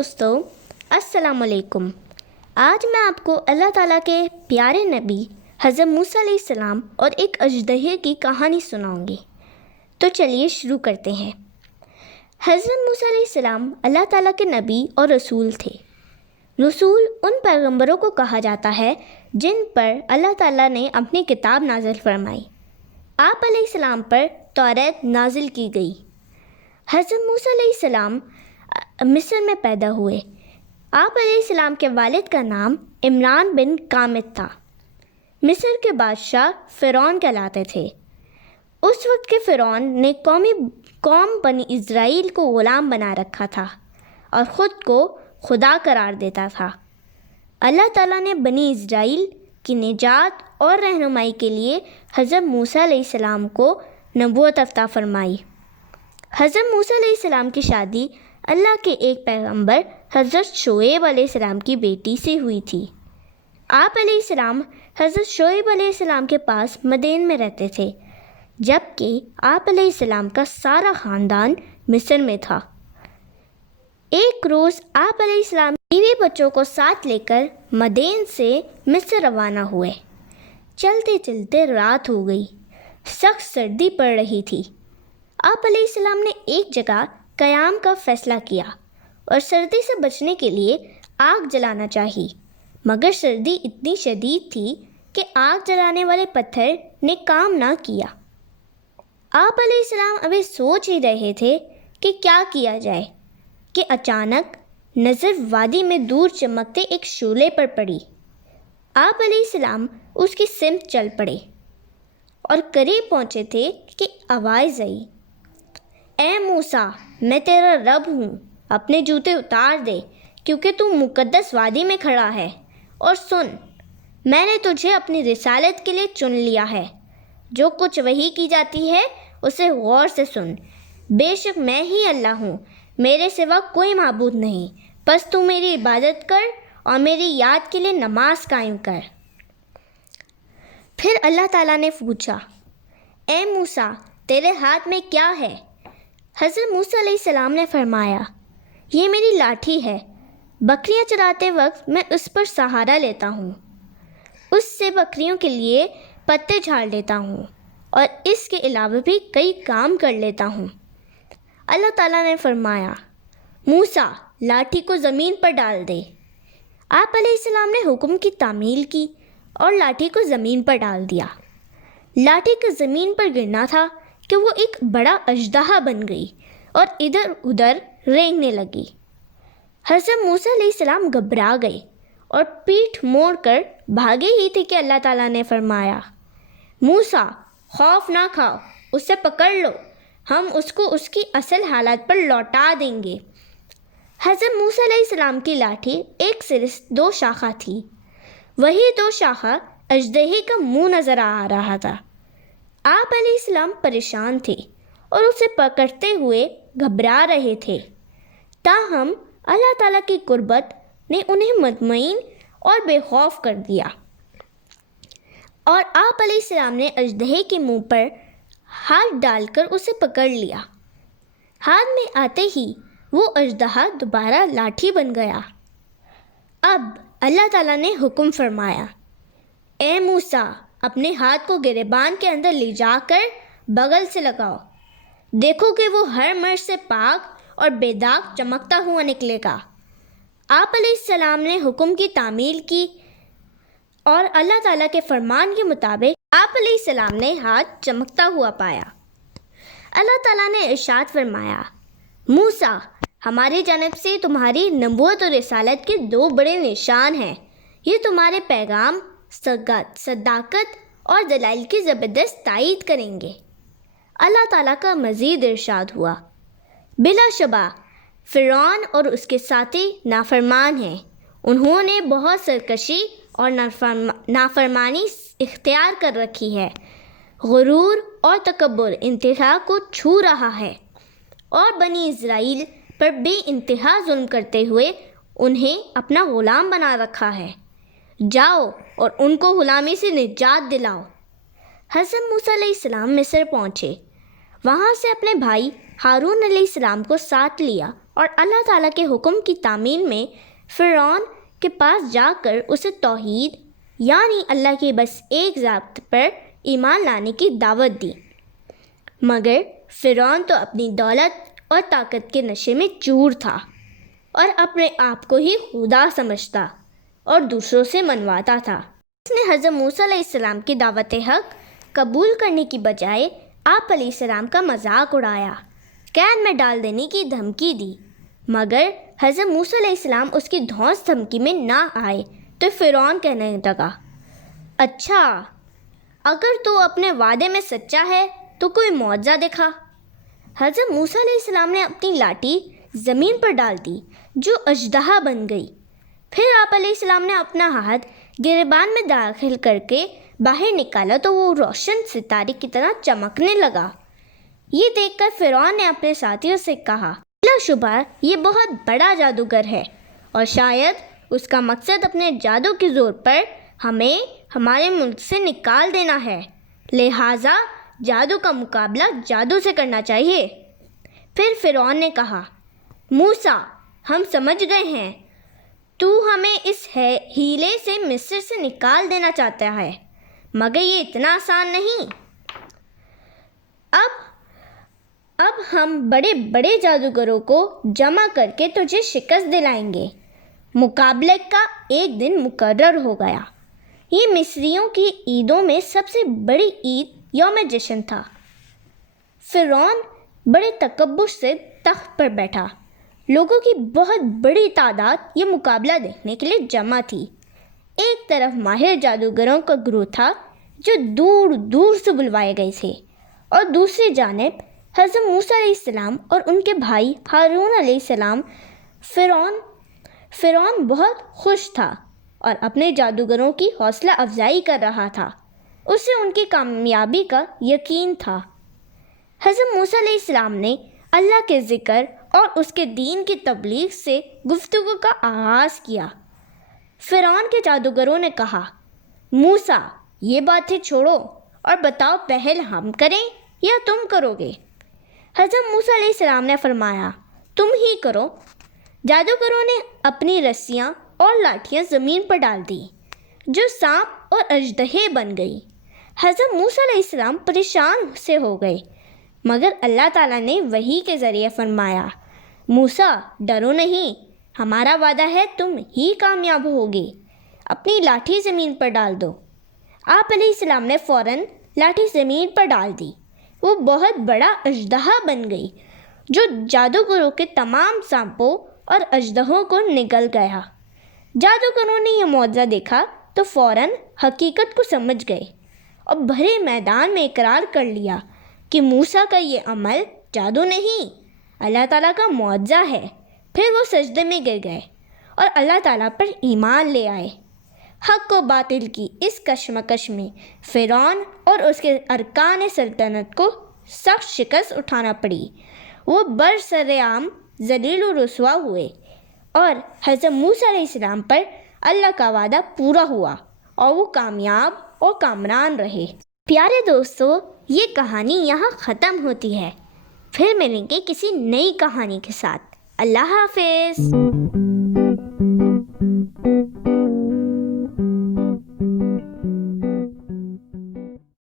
دوستو، السلام علیکم۔ آج میں آپ کو اللہ تعالیٰ کے پیارے نبی حضرت موسیٰ علیہ السلام اور ایک اژدہے کی کہانی سناؤں گی۔ تو چلیے شروع کرتے ہیں۔ حضرت موسیٰ علیہ السلام اللہ تعالیٰ کے نبی اور رسول تھے۔ رسول ان پیغمبروں کو کہا جاتا ہے جن پر اللہ تعالیٰ نے اپنی کتاب نازل فرمائی۔ آپ علیہ السلام پر توریت نازل کی گئی۔ حضرت موسیٰ علیہ السلام مصر میں پیدا ہوئے۔ آپ علیہ السلام کے والد کا نام عمران بن قامت تھا۔ مصر کے بادشاہ فرعون کہلاتے تھے۔ اس وقت کے فرعون نے قوم بنی اسرائیل کو غلام بنا رکھا تھا اور خود کو خدا قرار دیتا تھا۔ اللہ تعالیٰ نے بنی اسرائیل کی نجات اور رہنمائی کے لیے حضرت موسیٰ علیہ السلام کو نبوت عطا فرمائی۔ حضرت موسیٰ علیہ السلام کی شادی اللہ کے ایک پیغمبر حضرت شعیب علیہ السلام کی بیٹی سے ہوئی تھی۔ آپ علیہ السلام حضرت شعیب علیہ السلام کے پاس مدین میں رہتے تھے، جبکہ آپ علیہ السلام کا سارا خاندان مصر میں تھا۔ ایک روز آپ علیہ السلام بیوی بچوں کو ساتھ لے کر مدین سے مصر روانہ ہوئے۔ چلتے چلتے رات ہو گئی۔ سخت سردی پڑ رہی تھی۔ آپ علیہ السلام نے ایک جگہ قیام کا فیصلہ کیا اور سردی سے بچنے کے لیے آگ جلانا چاہی، مگر سردی اتنی شدید تھی کہ آگ جلانے والے پتھر نے کام نہ کیا۔ آپ علیہ السلام ابھی سوچ ہی رہے تھے کہ کیا کیا جائے کہ اچانک نظر وادی میں دور چمکتے ایک شعلے پر پڑی۔ آپ علیہ السلام اس کی سمت چل پڑے اور قریب پہنچے تھے کہ آواز آئی، اے موسیٰ، میں تیرا رب ہوں، اپنے جوتے اتار دے کیونکہ تو مقدس وادی میں کھڑا ہے، اور سن، میں نے تجھے اپنی رسالت کے لیے چن لیا ہے۔ جو کچھ وحی کی جاتی ہے اسے غور سے سن۔ بے شک میں ہی اللہ ہوں، میرے سوا کوئی معبود نہیں، بس تو میری عبادت کر اور میری یاد کے لیے نماز قائم کر۔ پھر اللہ تعالیٰ نے پوچھا، اے موسیٰ، تیرے ہاتھ میں کیا ہے؟ حضرت موسیٰ علیہ السلام نے فرمایا، یہ میری لاٹھی ہے، بکریاں چراتے وقت میں اس پر سہارا لیتا ہوں، اس سے بکریوں کے لیے پتے جھاڑ لیتا ہوں اور اس کے علاوہ بھی کئی کام کر لیتا ہوں۔ اللہ تعالیٰ نے فرمایا، موسیٰ، لاٹھی کو زمین پر ڈال دے۔ آپ علیہ السلام نے حکم کی تعمیل کی اور لاٹھی کو زمین پر ڈال دیا۔ لاٹھی کا زمین پر گرنا تھا کہ وہ ایک بڑا اژدہا بن گئی اور ادھر ادھر رینگنے لگی۔ حضرت موسیٰ علیہ السلام گھبرا گئے اور پیٹھ موڑ کر بھاگے ہی تھے کہ اللہ تعالیٰ نے فرمایا، موسیٰ، خوف نہ کھاؤ، اسے پکڑ لو، ہم اس کو اس کی اصل حالت پر لوٹا دیں گے۔ حضرت موسیٰ علیہ السلام کی لاٹھی ایک سرے سے 2 شاخیں تھی، وہی 2 شاخیں اژدہے کا منہ نظر آ رہا تھا۔ آپ علیہ السلام پریشان تھے اور اسے پکڑتے ہوئے گھبرا رہے تھے، تاہم اللہ تعالیٰ کی قربت نے انہیں مطمئن اور بے خوف کر دیا، اور آپ علیہ السلام نے اژدہے کے منہ پر ہاتھ ڈال کر اسے پکڑ لیا۔ ہاتھ میں آتے ہی وہ اژدہا دوبارہ لاٹھی بن گیا۔ اب اللہ تعالیٰ نے حکم فرمایا، اے موسیٰ، اپنے ہاتھ کو گریبان کے اندر لے جا کر بغل سے لگاؤ، دیکھو کہ وہ ہر مرض سے پاک اور بے داغ چمکتا ہوا نکلے گا۔ آپ علیہ السلام نے حکم کی تعمیل کی اور اللہ تعالیٰ کے فرمان کے مطابق آپ علیہ السلام نے ہاتھ چمکتا ہوا پایا۔ اللہ تعالیٰ نے ارشاد فرمایا، موسیٰ، ہماری جانب سے تمہاری نبوت اور رسالت کے 2 بڑے نشان ہیں، یہ تمہارے پیغام، صداقت اور دلائل کی زبردست تائید کریں گے۔ اللہ تعالیٰ کا مزید ارشاد ہوا، بلا شبہ فرعون اور اس کے ساتھی نافرمان ہیں، انہوں نے بہت سرکشی اور نافرمانی اختیار کر رکھی ہے، غرور اور تکبر انتہا کو چھو رہا ہے، اور بنی اسرائیل پر بے انتہا ظلم کرتے ہوئے انہیں اپنا غلام بنا رکھا ہے۔ جاؤ اور ان کو غلامی سے نجات دلاؤ۔ حضرت موسیٰ علیہ السلام مصر پہنچے، وہاں سے اپنے بھائی ہارون علیہ السلام کو ساتھ لیا اور اللہ تعالیٰ کے حکم کی تعمیل میں فرعون کے پاس جا کر اسے توحید یعنی اللہ کی بس ایک ذات پر ایمان لانے کی دعوت دی، مگر فرعون تو اپنی دولت اور طاقت کے نشے میں چور تھا اور اپنے آپ کو ہی خدا سمجھتا اور دوسروں سے منواتا تھا۔ اس نے حضرت موسیٰ علیہ السلام کی دعوت حق قبول کرنے کی بجائے آپ علیہ السلام کا مذاق اڑایا، قید میں ڈال دینے کی دھمکی دی، مگر حضرت موسیٰ علیہ السلام اس کی دھونس دھمکی میں نہ آئے تو فرعون کہنے لگا، اچھا اگر تو اپنے وعدے میں سچا ہے تو کوئی معجزہ دکھا۔ حضرت موسیٰ علیہ السلام نے اپنی لاٹھی زمین پر ڈال دی جو اژدہا بن گئی۔ پھر آپ علیہ السلام نے اپنا ہاتھ گریبان میں داخل کر کے باہر نکالا تو وہ روشن ستارے کی طرح چمکنے لگا۔ یہ دیکھ کر فرعون نے اپنے ساتھیوں سے کہا، بلا شبہ یہ بہت بڑا جادوگر ہے اور شاید اس کا مقصد اپنے جادو کے زور پر ہمیں ہمارے ملک سے نکال دینا ہے، لہٰذا جادو کا مقابلہ جادو سے کرنا چاہیے۔ پھر فرعون نے کہا، موسیٰ ہم سمجھ گئے ہیں، تو ہمیں اس ہیلے سے مصر سے نکال دینا چاہتا ہے، مگر یہ اتنا آسان نہیں۔ اب ہم بڑے بڑے جادوگروں کو جمع کر کے تجھے شکست دلائیں گے۔ مقابلے کا ایک دن مقرر ہو گیا۔ یہ مصریوں کی عیدوں میں سب سے بڑی عید یوم جشن تھا۔ فرعون بڑے تکبر سے تخت پر بیٹھا۔ لوگوں کی بہت بڑی تعداد یہ مقابلہ دیکھنے کے لیے جمع تھی۔ ایک طرف ماہر جادوگروں کا گروہ تھا جو دور دور سے بلوائے گئے تھے، اور دوسری جانب حضرت موسیٰ علیہ السلام اور ان کے بھائی ہارون علیہ السلام۔ فرعون بہت خوش تھا اور اپنے جادوگروں کی حوصلہ افزائی کر رہا تھا، اسے ان کی کامیابی کا یقین تھا۔ حضرت موسیٰ علیہ السلام نے اللہ کے ذکر اور اس کے دین کی تبلیغ سے گفتگو کا آغاز کیا۔ فرعون کے جادوگروں نے کہا، موسیٰ یہ باتیں چھوڑو اور بتاؤ پہل ہم کریں یا تم کرو گے؟ حضرت موسیٰ علیہ السلام نے فرمایا، تم ہی کرو۔ جادوگروں نے اپنی رسیاں اور لاٹھیاں زمین پر ڈال دی جو سانپ اور اژدہے بن گئی۔ حضرت موسیٰ علیہ السلام پریشان سے ہو گئے، مگر اللہ تعالیٰ نے وحی کے ذریعے فرمایا، موسیٰ ڈرو نہیں، ہمارا وعدہ ہے تم ہی کامیاب ہوگے، اپنی لاٹھی زمین پر ڈال دو۔ آپ علیہ السلام نے فوراً لاٹھی زمین پر ڈال دی۔ وہ بہت بڑا اژدہا بن گئی جو جادوگروں کے تمام سانپوں اور اژدہوں کو نگل گیا۔ جادوگروں نے یہ معجزہ دیکھا تو فوراً حقیقت کو سمجھ گئے اور بھرے میدان میں اقرار کر لیا کہ موسیٰ کا یہ عمل جادو نہیں، اللہ تعالیٰ کا معجزہ ہے۔ پھر وہ سجدے میں گر گئے اور اللہ تعالیٰ پر ایمان لے آئے۔ حق و باطل کی اس کشمکش میں فرعون اور اس کے ارکان سلطنت کو سخت شکست اٹھانا پڑی۔ وہ برسر عام ذلیل و رسوا ہوئے اور حضرت موسیٰ علیہ السلام پر اللہ کا وعدہ پورا ہوا اور وہ کامیاب اور کامران رہے۔ پیارے دوستو، یہ کہانی یہاں ختم ہوتی ہے۔ پھر ملیں گے کسی نئی کہانی کے ساتھ۔ اللہ حافظ۔